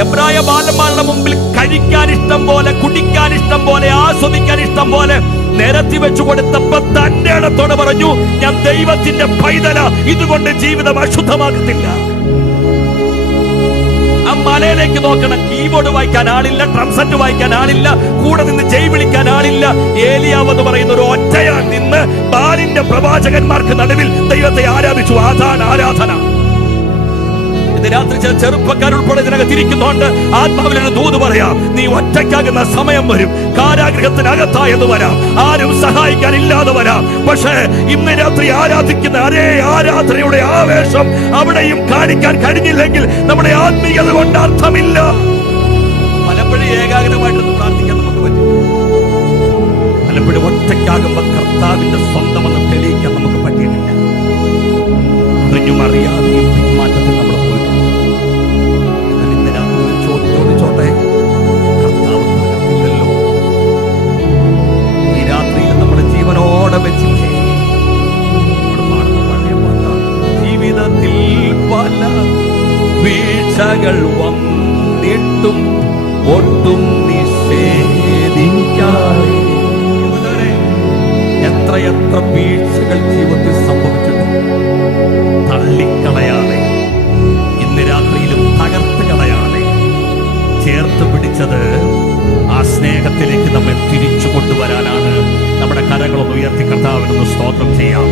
എബ്രായ ബാലന്മാരുടെ മുമ്പിൽ കഴിക്കാൻ ഇഷ്ടം പോലെ, കുടിക്കാൻ ഇഷ്ടം പോലെ, ആസ്വദിക്കാൻ ഇഷ്ടം പോലെ നിരത്തി വെച്ചു കൊടുത്തപ്പോ തന്റെ ഇടത്തോട് പറഞ്ഞു, ഞാൻ ദൈവത്തിന്റെ പൈതല, ഇതുകൊണ്ട് ജീവിതം അശുദ്ധമാകത്തില്ല. ആ മലയിലേക്ക് നോക്കണം, കീബോർഡ് വായിക്കാൻ ആളില്ല, ഡ്രം സെറ്റ് വായിക്കാൻ ആളില്ല, കൂടെ നിന്ന് ജയ് വിളിക്കാൻ ആളില്ല. ഏലിയാവ് എന്ന് പറയുന്ന ഒരു ഒറ്റയാൾ നിന്ന് ബാലിന്റെ പ്രവാചകന്മാർക്ക് നടുവിൽ ദൈവത്തെ ആരാധിച്ചു. അതാണ് ആരാധന. രാത്രി ചില ചെറുപ്പക്കാരുൾപ്പെടെ ഇതിനകത്തിരിക്കുന്നുണ്ട്. ആത്മാവിലൊരു ദൂത് പറയാം, നീ ഒറ്റയ്ക്കാകുന്ന സമയം വരും. കാരാഗൃഹത്തിനകത്തായെന്ന് വരാം, ആരും സഹായിക്കാൻ ഇല്ലാതെ വരാം. പക്ഷേ ഇന്ന് രാത്രി ആരാധിക്കുന്ന അതേ ആരാധനയുടെ ആവേശം അവിടെയും കാണിക്കാൻ കഴിഞ്ഞില്ലെങ്കിൽ നമ്മുടെ ആത്മീയത കൊണ്ട് അർത്ഥമില്ല. പലപ്പോഴും ഏകാഗ്രമായിട്ടൊന്ന് പ്രാർത്ഥിക്കാൻ നമുക്ക് പറ്റും. പലപ്പോഴും ഒറ്റയ്ക്കാകുമ്പോൾ കർത്താവിന്റെ സ്വന്തമെന്ന് തെളിയിക്കാൻ നമുക്ക് പറ്റിയിട്ടില്ല. അറിഞ്ഞും അറിയാതെയും പിന്മാറ്റത്തിൽ നമ്മൾ പോയിട്ടുണ്ട്. ചോദിച്ചോട്ടെ, കർത്താവ് തകർത്തില്ലല്ലോ. ഈ രാത്രിയിൽ നമ്മുടെ ജീവനോടെ വെച്ചില്ലേ? പഴയ പാട്ടാണ്. ജീവിതത്തിൽ പല വീഴ്ചകൾ വന്നിട്ടും ഒട്ടും നിഷേധിക്കാതെ, എത്രയെത്ര വീഴ്ചകൾ ജീവിതത്തിൽ സംഭവിച്ചിട്ടുണ്ട്. തള്ളിക്കളയാതെ, ഇന്ന് രാത്രിയിലും തകർത്ത് കളയാതെ ചേർത്ത് പിടിച്ചത് ആ സ്നേഹത്തിലേക്ക് നമ്മെ തിരിച്ചു കൊണ്ടുവരാനാണ്. നമ്മുടെ കരങ്ങളൊന്ന് ഉയർത്തി കർത്താവിനൊന്ന് സ്തോത്രം ചെയ്യാം.